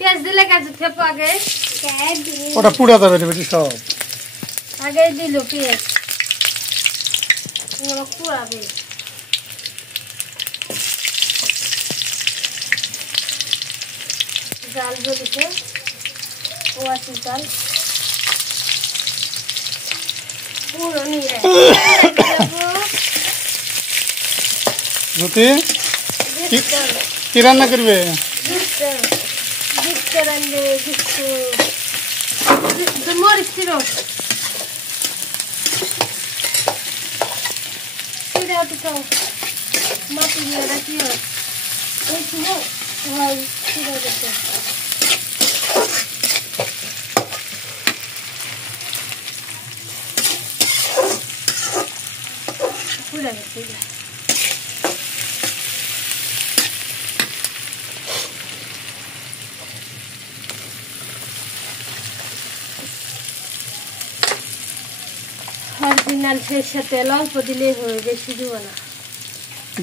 পেঁয়াজ দিলে কাজে থেপো আগে ওটা পুড়া যাবে না বেশি সব আগে দিল পেঁয়াজ ওরা পুড়াবে জাল জ্বলিছে ওয়াশি জাল পুরো নিয়ে জ্যোতি কি রান্না করবে মরিচ ছিল মাটি দিয়ে রাখি এই ছিল হয় পুরা গেছে অরিজিনাল সরষের তেল অল্প দিলেই হয় বেশি দিব না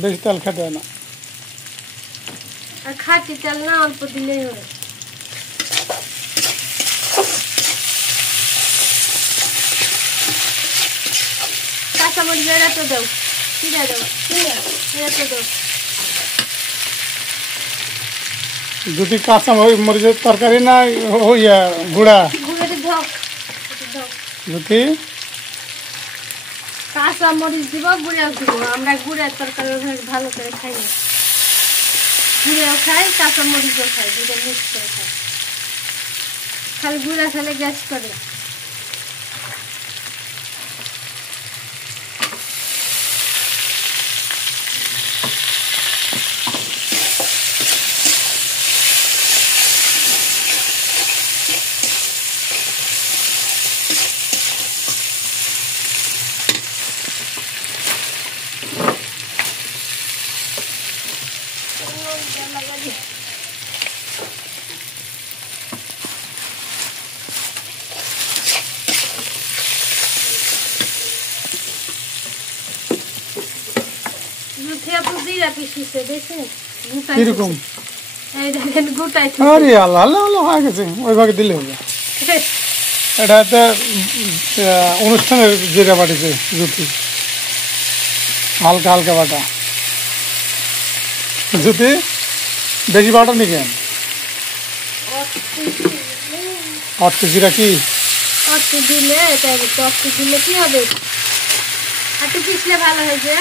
বেশি তেল খেতে হয় না আর খাঁটি তেল না অল্প দিলেই হয় কাঁচামরিচ এরা তো দাও চিরা দাও এরা তো দাও যদি কাঁচা মরিচের তরকারি না হইয়া গুড়া গুঁড়োতে দাও যদি কাঁচা মরিচ দিব গুঁড়াও দিব আমরা গুঁড়ার তরকারি ভালো করে খাই না গুঁড়াও খাই কাঁচা মরিচও খাই দুটো মিক্স করে খাই খালি গুঁড়া খেলে গ্যাস করে কিরকম আরে আল্লাহ আল্লাহ আল্লাহ হয়ে গেছে ওইভাবে দিলে হবে এটা একটা অনুষ্ঠানের জিরা বাটিছে জ্যোতি হালকা হালকা বাটা জ্যোতি বেশি বাটা নি কেন অর্থ জিরা কি অর্থ দিলে অর্থ দিলে কি হবে একটু পিছলে ভালো হয়েছে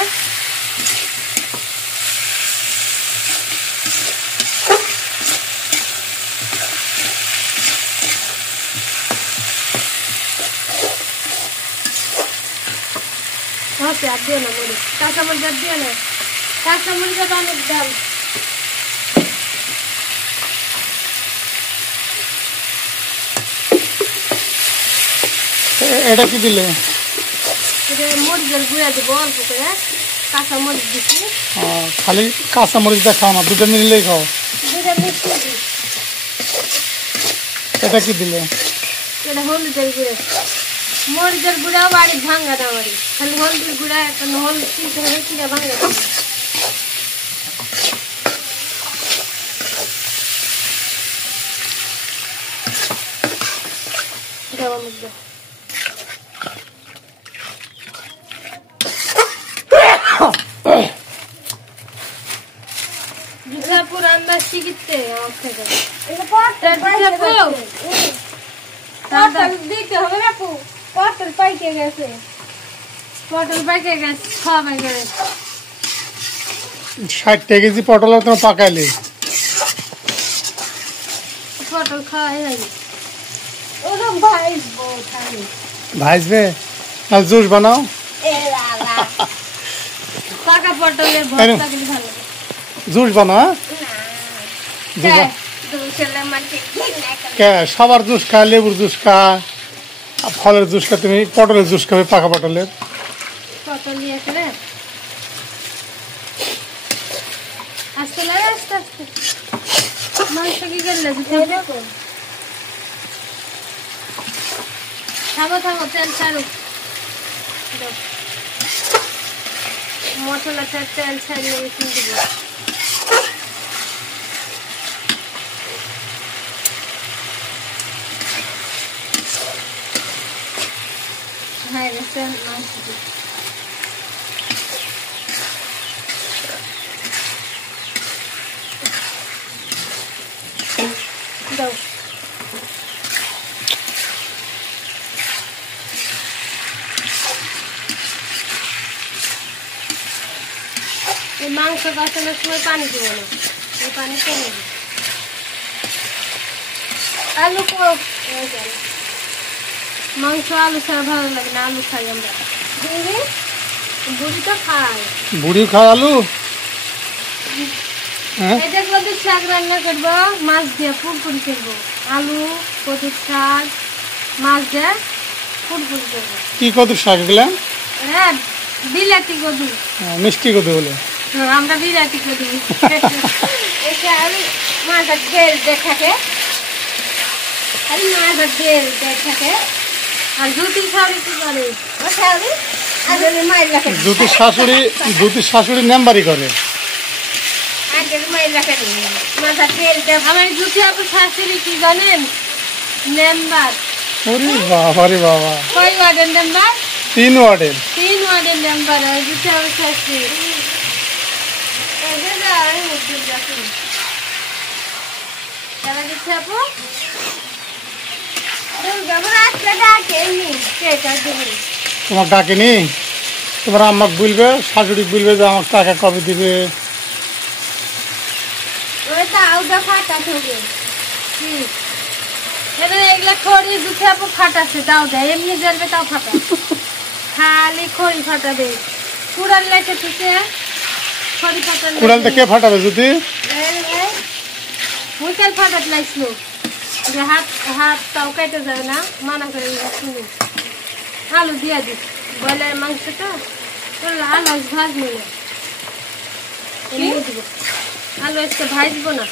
আর দিও না মরিচ কাঁচামরিচ আর দিও না কাঁচামরিচ অনেক দাম এটা কি দিলে মরিচের গুঁড়া দেবো অল্প করে কাঁচা মরিচ দিচ্ছি খালি কাঁচা মরিচটা খাও না দুটো মিললেই খাও দুটা মিশিয়ে দিই এটা কি দিলে এটা হলুদের গুঁড়ো মরিচের গুঁড়াও বাড়ি ভাঙা না বাড়ি খালি হলুদের গুঁড়া এখন হলুদ চিনতে হবে কিনা ভাঙা পুরান শিখতে দিতে হবে না পটল পাইকে গেছে খাওয়া গেছে 60 কেজি পটল তোমার পাকাইলে পটল খাওয়াই হয়নি ভাজবে আর জুস বানাও পাকা পটলের ভর্তা কিন্তু ভালো জুস বানাও সবার জুস খা লেবুর জুস খা ফলের জুস খা তুমি পটলের জুস খাবে পাকা পটলের পটল দিয়ে করে আস্তে আস্তে আস্তে মাংস কি করলে থামো থামো তেল ছাড়ো মশলাটা তেল ছাড়িয়ে দিব মাংস দাও। এই মাংস কষানোর সময় পানি দিব না, এই পানি কমে দিই। আলু মাংস আলু ছাড়া ভালো লাগে না, আলু খাই আমরা। বুড়ি তো খাই, বুড়িও খায় আলু। হ্যাঁ, এটা কদুর শাক রান্না করবো, মাছ দিয়ে পুরপুরি করবো। আলু কদুর শাক মাছ দিয়ে পুরপুরি করবো। কি কদুর শাক এগুলা? হ্যাঁ, বিলাতি কদু। মিষ্টি কদু বলে আমরা বিলাতি কদু। এটা আমি মাছের তেল দেখাকে, আর মাছের তেল দেখাকে। আর জুতির শাড়ি কি করে? ও শাড়ি আগে মাইল রাখে। জুতির শাশুড়ি নেমবাড়ি করে। আমার জুতি আপু শাশুড়ি কি জানেন? মেম্বার। ওরে বাবা রে বাবা, কয় ওয়ার্ডের মেম্বার? 3 ওয়ার্ডের। 3 ওয়ার্ডের মেম্বার জুতি আপু শাশুড়ি। জুতি আপু তোমার ডাকেনি? তোমার আমাকে বলবে, শাশুড়ি বলবে যে আমাকে টাকা কবে দিবে। এগুলা খড়ি জুতি আপু ফাটাছে, তাও দেয়। এমনি জ্বলবে তাও ফাটা, খালি খড়ি ফাটাবে। কুড়াল লেখে তুই খড়ি ফাটা। কুড়ালটা কে ফাটাবে? যদি মুখের ফাটাত লাগছিল, যে হাত হাত তাও কেটে যাবে না, মানা করে শুনি। আলু দিয়া দিস, ব্রয়লার মাংসটা আলু ভাজবো না, আলু আজকে ভাজবো না।